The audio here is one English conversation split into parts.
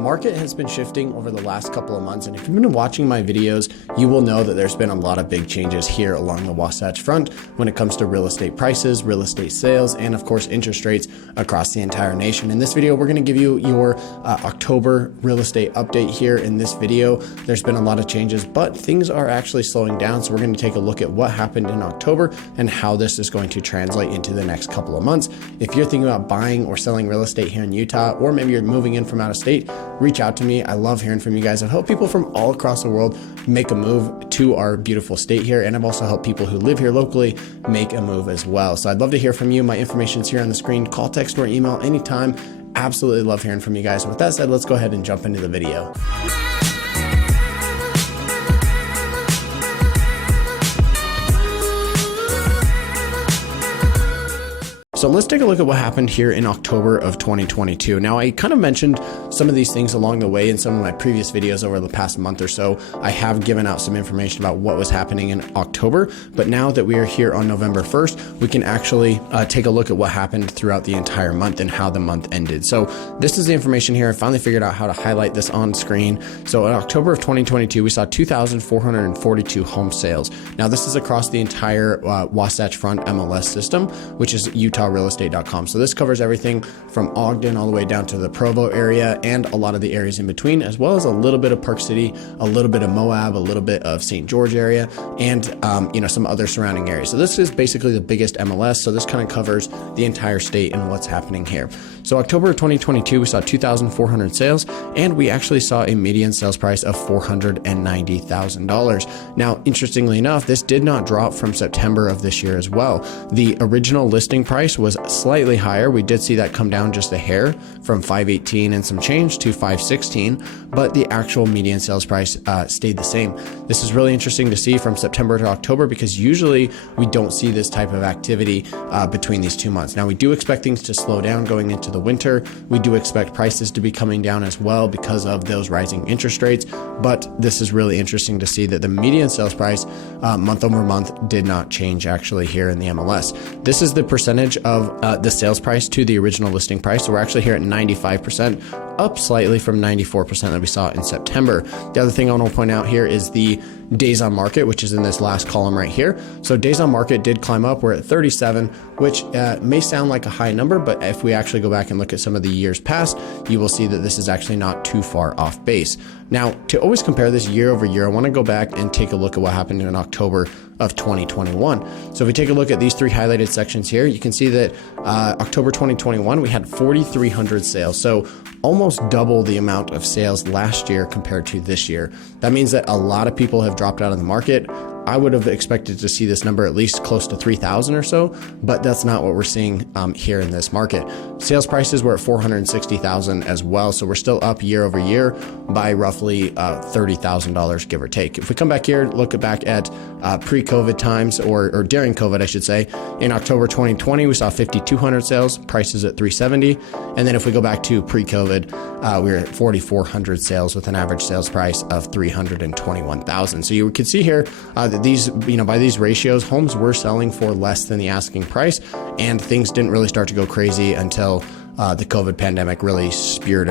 market has been shifting over the last couple of months, and if you've been watching my videos, you will know that there's been a lot of big changes here along the Wasatch Front when it comes to real estate prices, real estate sales, and of course interest rates across the entire nation. In this video, we're going to give you your October real estate update here. In this video, there's been a lot of changes, but things are actually slowing down. So we're going to take a look at what happened in October and how this is going to translate into the next couple of months. If you're thinking about buying or selling real estate here in Utah, or maybe you're moving in from out of state, reach out to me. I love hearing from you guys. I've helped people from all across the world make a move to our beautiful state here, and I've also helped people who live here locally make a move as well. So I'd love to hear from you. My information is here on the screen. Call, text, or email anytime. Absolutely love hearing from you guys. With that said, let's go ahead and jump into the video. So let's take a look at what happened here in October of 2022. Now, I kind of mentioned some of these things along the way in some of my previous videos over the past month or so. I have given out some information about what was happening in October, but now that we are here on November 1st, we can actually take a look at what happened throughout the entire month and how the month ended. So this is the information here. I finally figured out how to highlight this on screen. So in October of 2022, we saw 2,442 home sales. Now, this is across the entire Wasatch Front MLS system, which is UtahRealEstate.com. So this covers everything from Ogden all the way down to the Provo area and a lot of the areas in between, as well as a little bit of Park City, a little bit of Moab, a little bit of St. George area, and some other surrounding areas. So this is basically the biggest MLS. So this kind of covers the entire state and what's happening here. So October of 2022, we saw 2,400 sales, and we actually saw a median sales price of $490,000. Now, interestingly enough, this did not drop from September of this year as well. The original listing price was slightly higher. We did see that come down just a hair from 518 and some change to 516, but the actual median sales price stayed the same. This is really interesting to see from September to October, because usually we don't see this type of activity between these 2 months. Now, we do expect things to slow down going into the winter. We do expect prices to be coming down as well because of those rising interest rates, but this is really interesting to see that the median sales price month over month did not change actually here in the MLS. This is the percentage of the sales price to the original listing price. So we're actually here at 95%, up slightly from 94% that we saw in September. The other thing I want to point out here is the days on market, which is in this last column right here. So days on market did climb up. We're at 37, which may sound like a high number, but if we actually go back and look at some of the years past, you will see that this is actually not too far off base. Now, to always compare this year over year, I want to go back and take a look at what happened in October of 2021. So if we take a look at these three highlighted sections here, you can see that October 2021, we had 4,300 sales. So almost double the amount of sales last year compared to this year. That means that a lot of people have dropped out of the market. I would have expected to see this number at least close to 3,000 or so, but that's not what we're seeing here in this market. Sales prices were at 460,000 as well, so we're still up year over year by roughly $30,000, give or take. If we come back here, look back at pre-COVID times, or during COVID, I should say, in October 2020, we saw 5,200 sales, prices at 370, and then if we go back to pre-COVID, we were at 4,400 sales with an average sales price of 321,000. So you can see here that these, by these ratios, homes were selling for less than the asking price, and things didn't really start to go crazy until the COVID pandemic really spewed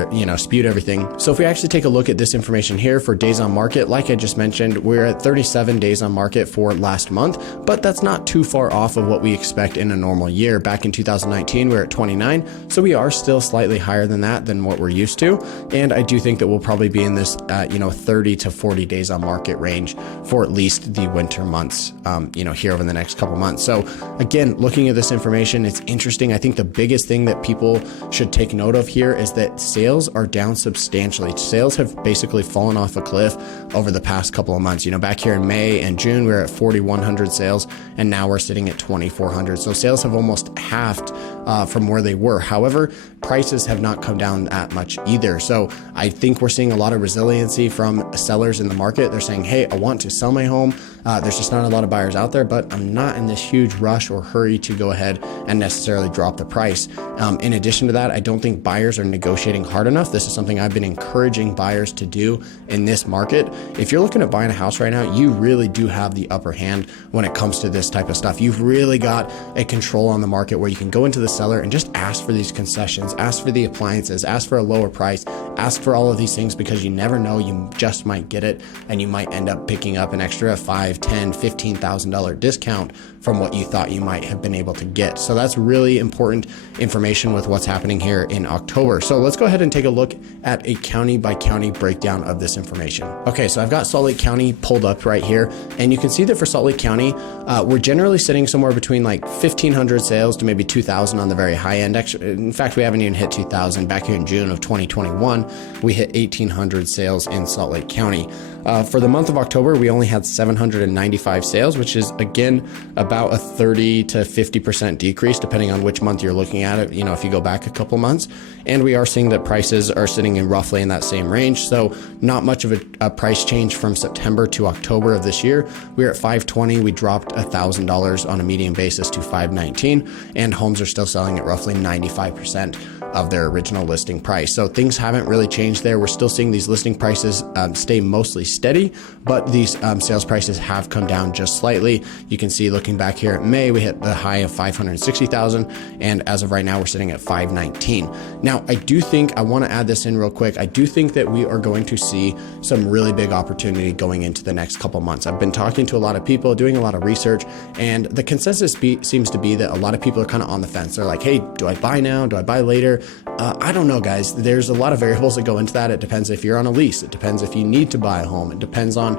everything. So if we actually take a look at this information here for days on market, like I just mentioned, we're at 37 days on market for last month, but that's not too far off of what we expect in a normal year. Back in 2019, we were at 29, so we are still slightly higher than that, than what we're used to. And I do think that we'll probably be in this, 30 to 40 days on market range for at least the winter months, here over the next couple months. So again, looking at this information, it's interesting. I think the biggest thing that people should take note of here is that sales are down substantially. Sales have basically fallen off a cliff over the past couple of months. Back here in May and June, we were at 4,100 sales, and now we're sitting at 2,400. So sales have almost halved from where they were. However, prices have not come down that much either. So I think we're seeing a lot of resiliency from sellers in the market. They're saying, hey, I want to sell my home. There's just not a lot of buyers out there, but I'm not in this huge rush or hurry to go ahead and necessarily drop the price. In addition to that, I don't think buyers are negotiating hard enough. This is something I've been encouraging buyers to do in this market. If you're looking at buying a house right now, you really do have the upper hand when it comes to this type of stuff. You've really got a control on the market where you can go into the seller and just ask for these concessions, ask for the appliances, ask for a lower price, ask for all of these things, because you never know, you just might get it and you might end up picking up an extra $5,000, $10,000, $15,000 discount from what you thought you might have been able to get. So that's really important information with what's happening here in October. So let's go ahead and take a look at a county by county breakdown of this information. Okay, so I've got Salt Lake County pulled up right here, and you can see that for Salt Lake County, we're generally sitting somewhere between like 1,500 sales to maybe 2,000 on the very high end. Actually, in fact, we haven't even hit 2,000. Back here in June of 2021, we hit 1,800 sales in Salt Lake County. For the month of October, we only had 795 sales, which is again about a 30 to 50% decrease, depending on which month you're looking at it. You know, if you go back a couple months, and we are seeing that prices are sitting in roughly in that same range. So not much of a price change from September to October of this year. We're at 520. We dropped $1,000 on a median basis to 519, and homes are still selling at roughly 95% of their original listing price. So things haven't really changed there. We're still seeing these listing prices stay mostly steady, but these sales prices have come down just slightly. You can see looking back here at May, we hit the high of 560,000, and as of right now, we're sitting at 519. Now, I do think, I want to add this in real quick, I do think that we are going to see some really big opportunity going into the next couple months. I've been talking to a lot of people, doing a lot of research, and the consensus seems to be that a lot of people are kind of on the fence. They're like, hey, do I buy now? Do I buy later? I don't know, guys. There's a lot of variables that go into that. It depends if you're on a lease. It depends if you need to buy a home. It depends on,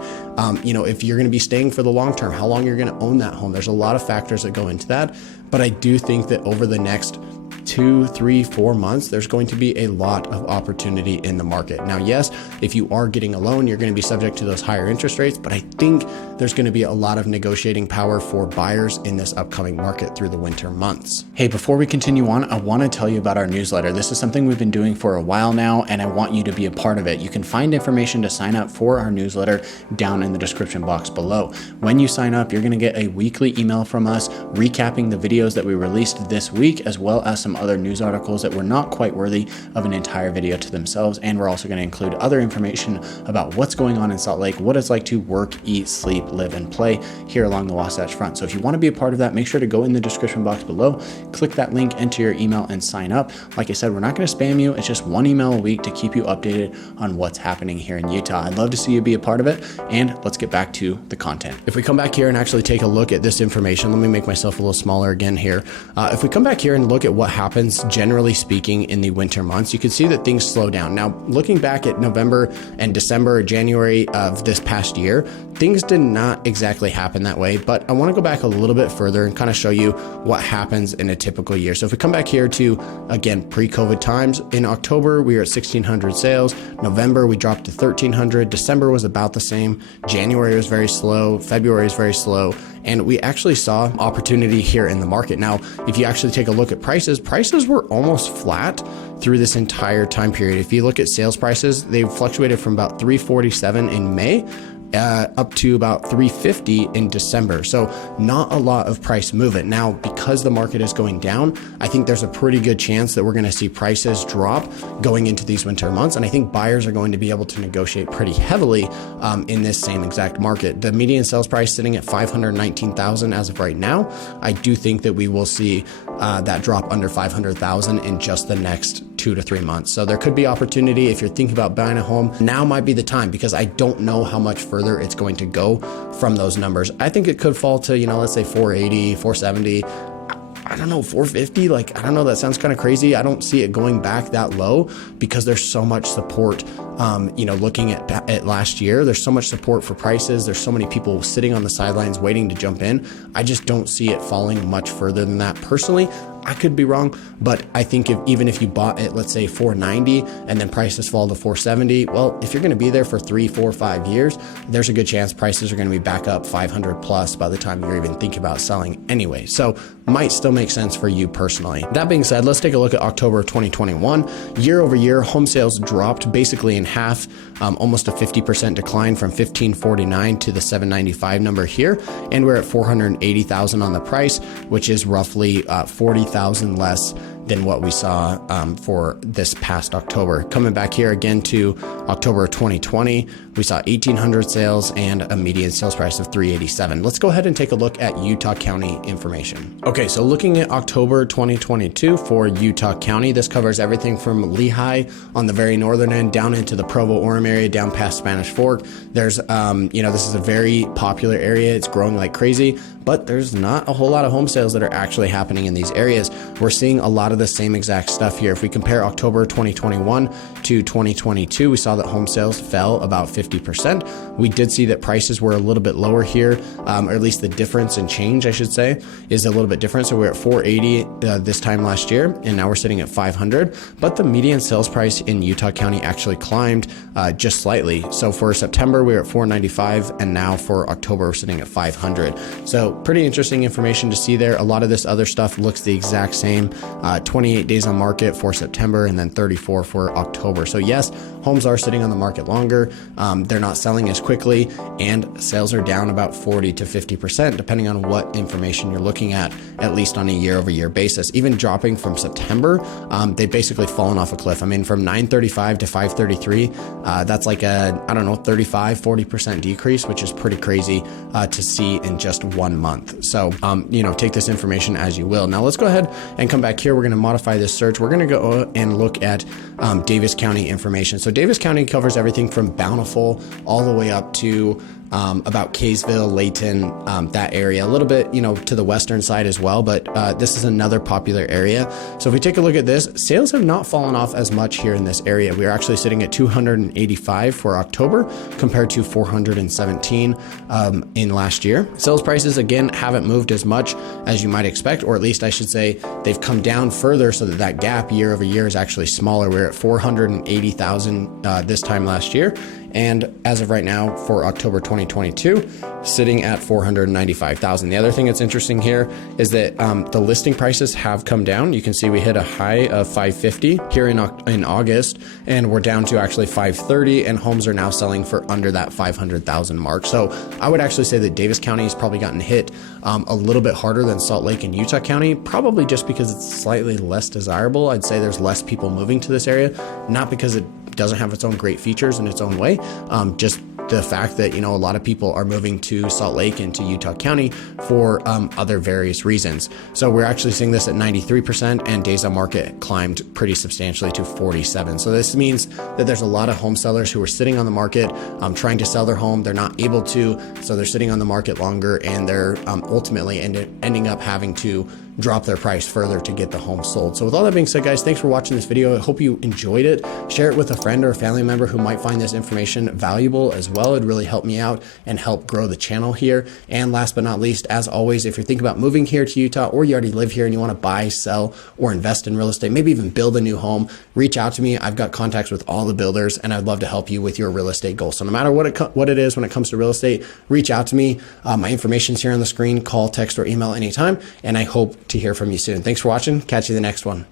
if you're going to be staying for the long term, how long you're going to own that home. There's a lot of factors that go into that. But I do think that over the next 2, 3, 4 months, there's going to be a lot of opportunity in the market. Now, yes, if you are getting a loan, you're going to be subject to those higher interest rates, but I think there's going to be a lot of negotiating power for buyers in this upcoming market through the winter months. Hey, before we continue on, I want to tell you about our newsletter. This is something we've been doing for a while now, and I want you to be a part of it. You can find information to sign up for our newsletter down in the description box below. When you sign up, you're going to get a weekly email from us recapping the videos that we released this week, as well as some other news articles that were not quite worthy of an entire video to themselves. And we're also going to include other information about what's going on in Salt Lake, what it's like to work, eat, sleep, live, and play here along the Wasatch Front. So if you want to be a part of that, make sure to go in the description box below, click that link, enter your email, and sign up. Like I said, we're not going to spam you. It's just one email a week to keep you updated on what's happening here in Utah. I'd love to see you be a part of it. And let's get back to the content. If we come back here and actually take a look at this information, let me make myself a little smaller again here. If we come back here and look at what happens generally speaking in the winter months, you can see that things slow down. Now, looking back at November and December, January of this past year, things did not exactly happen that way, but I want to go back a little bit further and kind of show you what happens in a typical year. So if we come back here to, again, pre-COVID times, in October, we were at 1,600 sales. November, we dropped to 1,300. December was about the same. January was very slow. February is very slow. And we actually saw opportunity here in the market. Now, if you actually take a look at prices were almost flat through this entire time period. If you look at sales prices, they've fluctuated from about 347 in May up to about 350 in December. So not a lot of price movement. Now, because the market is going down, I think there's a pretty good chance that we're going to see prices drop going into these winter months. And I think buyers are going to be able to negotiate pretty heavily in this same exact market. The median sales price sitting at $519,000 as of right now. I do think that we will see that drop under $500,000 in just the next 2 to 3 months. So there could be opportunity if you're thinking about buying a home. Now might be the time, because I don't know how much further it's going to go from those numbers. I think it could fall to, let's say 480, 470. I don't know, 450. Like, I don't know. That sounds kind of crazy. I don't see it going back that low because there's so much support. Looking at last year, there's so much support for prices. There's so many people sitting on the sidelines waiting to jump in. I just don't see it falling much further than that. Personally, I could be wrong, but I think even if you bought it, let's say 490, and then prices fall to 470, well, if you're going to be there for 3, 4, 5 years, there's a good chance prices are going to be back up 500 plus by the time you're even thinking about selling anyway. So might still make sense for you personally. That being said, let's take a look at October of 2021. Year over year, home sales dropped basically in half, almost a 50% decline from 1,549 to the 795 number here. And we're at 480,000 on the price, which is roughly 40,000 less than what we saw for this past October. Coming back here again to October of 2020, we saw 1,800 sales and a median sales price of $387. Let's go ahead and take a look at Utah County information. Okay, so looking at October 2022 for Utah County, this covers everything from Lehigh on the very northern end down into the Provo-Orem area, down past Spanish Fork. There's, this is a very popular area. It's growing like crazy, but there's not a whole lot of home sales that are actually happening in these areas. We're seeing a lot of the same exact stuff here. If we compare October 2021 to 2022, we saw that home sales fell about 50%. We did see that prices were a little bit lower here, or at least the difference in change, I should say, is a little bit different. So we're at 480 this time last year, and now we're sitting at 500. But the median sales price in Utah County actually climbed just slightly. So for September, we were at 495, and now for October, we're sitting at 500. So pretty interesting information to see there. A lot of this other stuff looks the exact same. 28 days on market for September, and then 34 for October. So yes, homes are sitting on the market longer. They're not selling as quickly, and sales are down about 40 to 50%, depending on what information you're looking at least on a year-over-year basis. Even dropping from September, they've basically fallen off a cliff. I mean, from 935 to 533, that's like a, 35, 40% decrease, which is pretty crazy to see in just 1 month. So, take this information as you will. Now let's go ahead and come back here. We're going to modify this search. We're going to go and look at Davis County information. So Davis County covers everything from Bountiful all the way up to about Kaysville, Layton, that area, a little bit, to the western side as well. But this is another popular area. So if we take a look at this, sales have not fallen off as much here in this area. We are actually sitting at 285 for October compared to 417 in last year. Sales prices, again, haven't moved as much as you might expect, or at least I should say they've come down further so that that gap year over year is actually smaller. We're at 480,000 this time last year. And as of right now, for October 2022, sitting at 495,000. The other thing that's interesting here is that the listing prices have come down. You can see we hit a high of 550 here in August, and we're down to actually 530, and homes are now selling for under that 500,000 mark. So I would actually say that Davis County has probably gotten hit a little bit harder than Salt Lake and Utah County, probably just because it's slightly less desirable. I'd say there's less people moving to this area, not because it doesn't have its own great features in its own way, just the fact that, a lot of people are moving to Salt Lake and to Utah County for other various reasons. So we're actually seeing this at 93%, and days on market climbed pretty substantially to 47. So this means that there's a lot of home sellers who are sitting on the market trying to sell their home. They're not able to, so they're sitting on the market longer, and they're ultimately ending up having to drop their price further to get the home sold. So with all that being said, guys, thanks for watching this video. I hope you enjoyed it. Share it with a friend or a family member who might find this information valuable as well. It'd really help me out and help grow the channel here. And last but not least, as always, if you're thinking about moving here to Utah, or you already live here and you want to buy, sell, or invest in real estate, maybe even build a new home, reach out to me. I've got contacts with all the builders, and I'd love to help you with your real estate goals. So no matter what it is when it comes to real estate, reach out to me. My information's here on the screen. Call, text, or email anytime, and I hope to hear from you soon. Thanks for watching. Catch you in the next one.